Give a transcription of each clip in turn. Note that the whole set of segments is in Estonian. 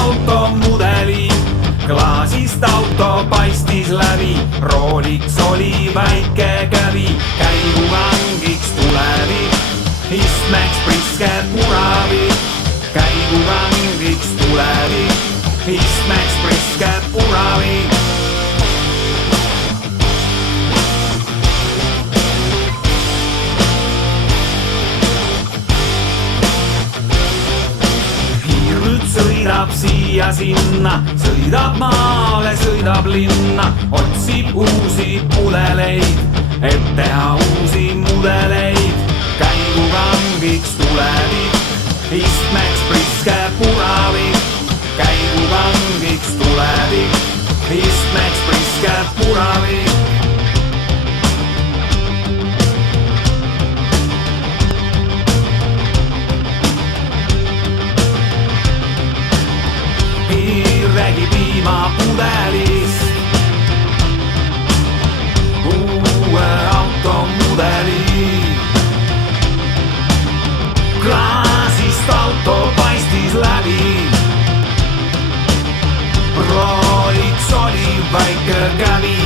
automudeli. Klaasist auto paistis läbi, rooliks oli väike kävi. Käigukangiks tulevik, istmeks priske puravi. Käigukangiks tulevik, istmeks priske puravi. Sõidab siia-sinna, sõidab maale, sõidab linna, otsib uusi pudeleid, et teha uusi mudeleid. Käigukangiks tulevik, istmeks priske puravik. Käigukangiks tulevik, istmeks priske puravik. Räägi piimapudelist, uue automudeli. Klaasist auto paistis läbi, rooliks oli väike kävi.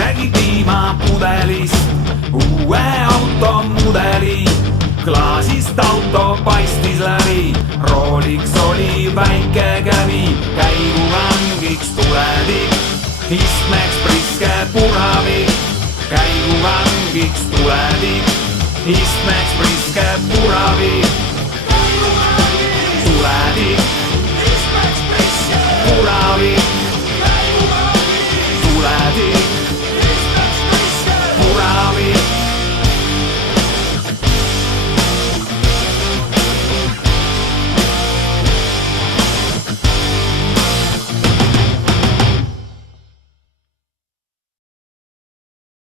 Räägi piimapudelist, uue automudeli. Klaasist auto paistis läbi, rooliks oli väike kävi. Käigukangiks tulevik, istmeks priske puravik. Käigukangiks tulevik, istmeks priske puravik.